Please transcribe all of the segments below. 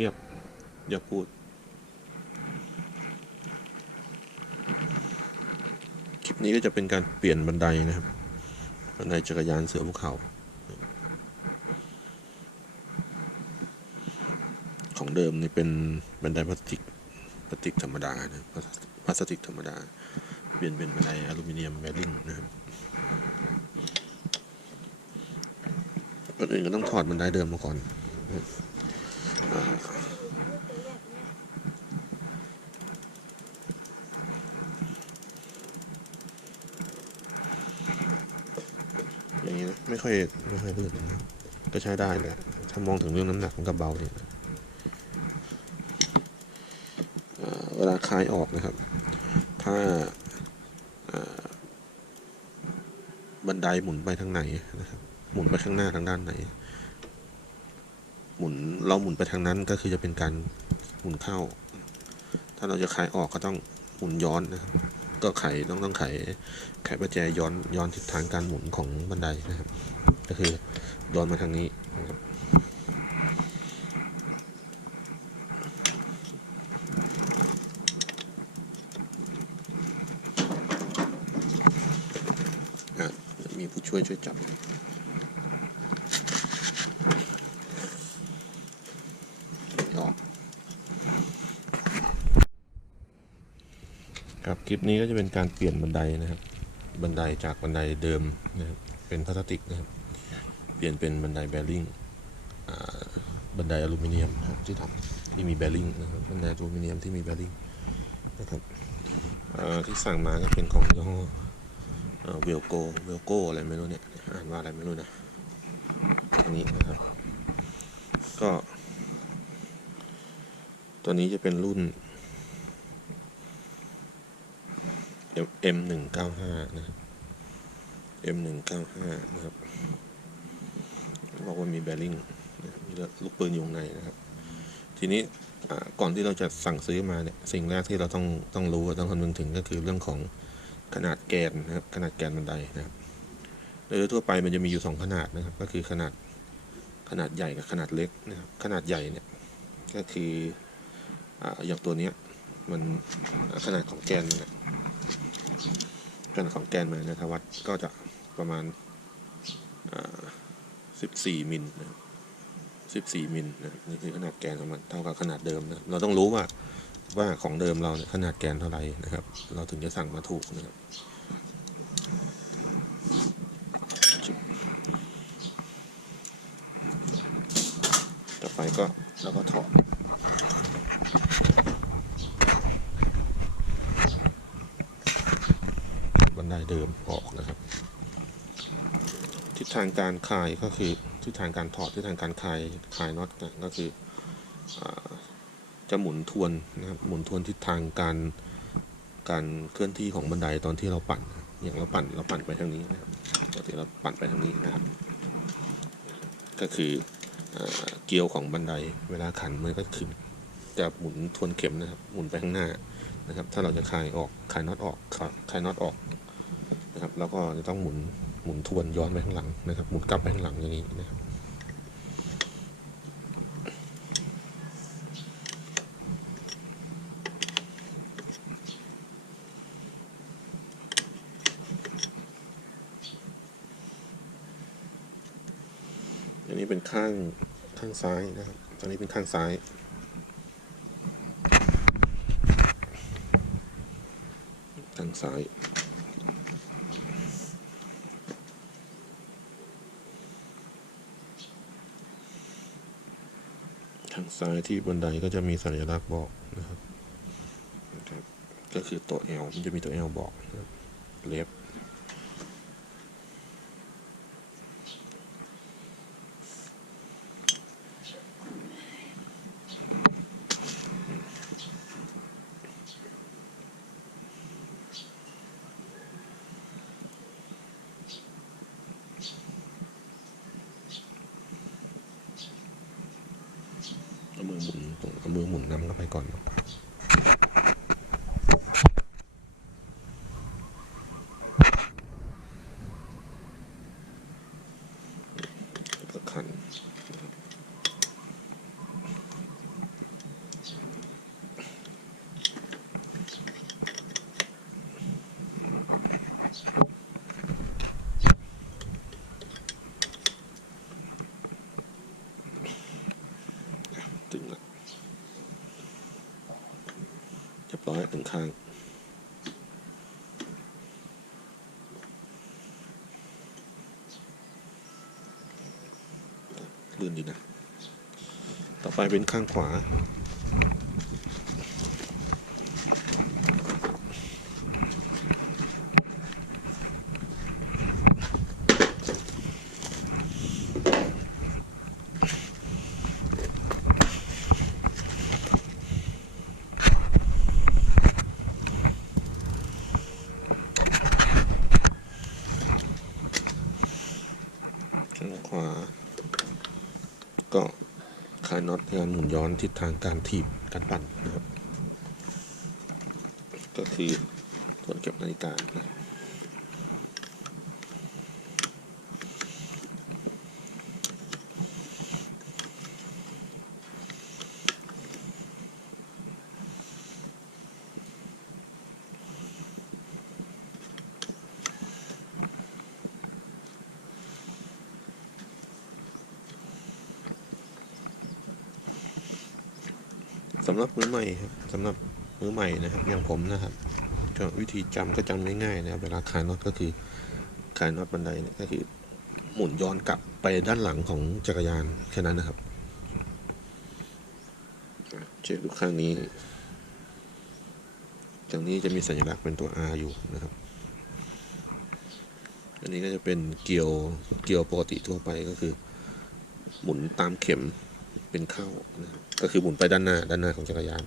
งียบ อย่าพูด คลิปนี้ก็จะเป็นการเปลี่ยนบันไดนะครับ บันไดจักรยานเสือภูเขา ของเดิมนี่เป็นบันไดพลาสติกพลาสติกธรรมดานะพลาสติกธรรมดา เปลี่ยนเป็นบันไดอลูมิเนียมแวดดิ้งนะครับก่อนอื่นก็ต้องถอดบันไดเดิมมาก่อนอ่าอย่างนี้นะไม่ ค่อยไม่ค่อยลื่นนะก็ใช้ได้แหละถ้ามองถึงเรื่องน้ำหนักมันก็เบาดีนะอ่าเวลาคลายออกนะครับ ถ้าบันไดหมุนไปทางไหนนะครับ หมุนไปข้างหน้าทางด้านไหน หมุนเราหมุนไปทางนั้นก็คือจะเป็นการหมุนเข้า ถ้าเราจะขายออกก็ต้องหมุนย้อนนะครับ ก็ไขต้องต้องไขไขประแจย้อนย้อนทิศทางการหมุนของบันไดนะครับ ก็คือย้อนมาทางนี้นะครับมีผู้ช่วยช่วยจับออก ครับคลิปนี้ก็จะเป็นการเปลี่ยนบันไดนะครับ บันไดจากบันไดเดิมนะครับเป็นพลาสติกนะครับ เปลี่ยนเป็นบันไดแบริ่งบันไดอลูมิเนียมนะครับที่ทำที่มีแบริ่งนะครับบันไดอลูมิเนียมที่มีแบริ่งนะครับที่สั่งมาก็เป็นของยี่ห้อเวลโกเวลโกอะไรไม่รู้เนี่ยอ่านว่าอะไรไม่รู้นะอันนี้นะครับ ก็ ตัวนี้จะเป็นรุ่น M หนึ่งเก้าห้านะครับ M หนึ่งเก้าห้านะครับบอกว่ามีแบริ่งมีลูกปืนอยู่ในนะครับ ทีนี้ก่อนที่เราจะสั่งซื้อมาเนี่ยสิ่งแรกที่เราต้องต้องรู้ต้องคำนึงถึงก็คือเรื่องของขนาดแกนนะครับขนาดแกนบันไดนะครับโดยทั่วไปมันจะมีอยู่สองขนาดนะครับ ก็คือขนาดขนาดใหญ่กับขนาดเล็กนะครับขนาดใหญ่เนี่ยก็คือออย่างตัวเนี้ยมันขนาดของแกนนเนี่ย ขนาดของแกนมันนะทวัดก็จะประมาณสิบสี่มิลสิบสี่มิลนะนี่คือขนาดแกนของมันเท่ากับขนาดเดิมนะเราต้องรู้ว่าว่าของเดิมเราเนี่ยขนาดแกนเท่าไหร่นะครับ เราถึงจะสั่งมาถูกนะครับต่อไปก็เราก็ถอด บันได เดิมออกนะครับ ทิศทางการคลายก็คือทิศทางการถอดทิศทางการคลายคลายน็อตก็คืออจะหมุนทวนนะครับหมุนทวนทิศทางการการเคลื่อนที่ของบันไดตอนที่เราปั่น อย่างเราปั่นเราปั่นไปทางนี้นะครับปกติเราปั่นไปทางนี้นะครับ ก็คืออเกลียวของบันไดเวลาขันมันก็คือจะหมุนทวนเข็มนะครับ หมุนไปข้างหน้านะครับ ถ้าเราจะคลายออกคลายน็อตออกคลายคลายน็อตออก นะครับ แล้วก็จะต้องหมุนหมุนทวนย้อนไปข้างหลังนะครับ หมุนกลับไปข้างหลังอย่างนี้นะครับอันนี้เป็นข้างข้างซ้ายนะครับอันนี้เป็นข้างซ้ายทางซ้าย ทางซ้ายที่บันไดก็จะมีสัญลักษณ์บอกนะครับนะครับ ก็คือตัว L มันจะมีตัว L บอกนะครับ มือหมุนนำเข้าไปก่อนนะครับแล้วก็ขันนะครับ ถึงแล้ว ตรงข้าง ลื่นดีนะ ต่อไปเป็นข้างขวา ขวา ก็คลายน็อตในการหมุนย้อนทิศทางการถีบการปั่นนะครับ ก็คือตัวเก็บนาฬิกานะ สำหรับมือใหม่ครับสำหรับมือใหม่นะครับ อย่างผมนะครับก็วิธีจำก็จำง่ายๆนะครับเวลาคลายน็อตก็คือคลายน็อตบันไดเนี่ยก็คือ หมุนย้อนกลับไปด้านหลังของจักรยานแค่นั้นนะครับเช็คดูข้างนี้ตรงนี้จะมีสัญลักษณ์เป็นตัว R อยู่นะครับ อันนี้ก็จะเป็นเกลียวเกลียวปกติทั่วไปก็คือ หมุนตามเข็ม เป็นเข้านะก็คือหมุนไปด้านหน้าด้านหน้าของจักรยาน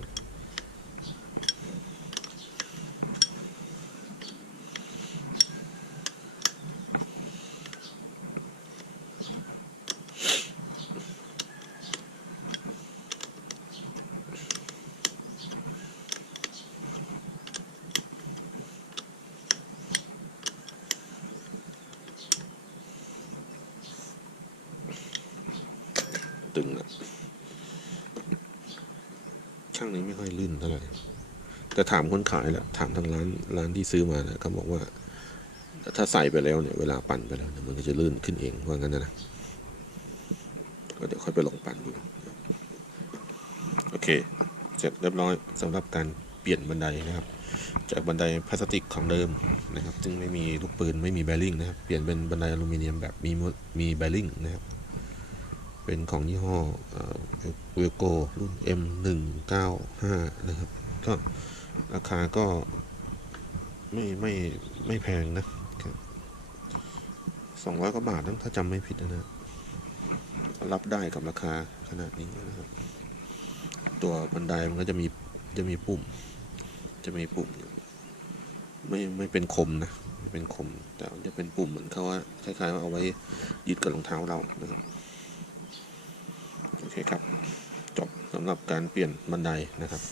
ตึงอะ ช่างนี้ไม่ค่อยลื่นเท่าไหร่แต่ถามคนขายแหละถามทางร้านร้านที่ซื้อมานะเขาบอกว่า ถ้าใส่ไปแล้วเนี่ยเวลาปั่นไปแล้วเนี่ยมันก็จะลื่นขึ้นเองว่างั้นนะนะก็เดี๋ยวค่อยไปลองปั่นดูโอเค เสร็จเรียบร้อยสำหรับการเปลี่ยนบันไดนะครับ จากบันไดพลาสติกของเดิมนะครับ ซึ่งไม่มีลูกปืนไม่มีแบริ่งนะครับ เปลี่ยนเป็นบันไดอลูมิเนียมแบบมีมีแบริ่งนะครับ เป็นของยี่ห้อเวลโกรุ่น M 1 9 5 นะครับ ก็ราคาก็ไม่ไม่ไม่แพงนะสองร้อยกว่าบาทนะถ้าจำไม่ผิดนะ รับได้กับราคาขนาดนี้นะครับ ตัวบันไดมันก็จะมีจะมีปุ่ม จะมีปุ่ม ไม่ไม่เป็นคมนะไม่เป็นคม แต่จะเป็นปุ่มเหมือนเขาว่าคล้ายๆว่าเอาไว้ยึดกับรองเท้าเรานะครับ เคครับ จบสำหรับการเปลี่ยนบันไดนะครับ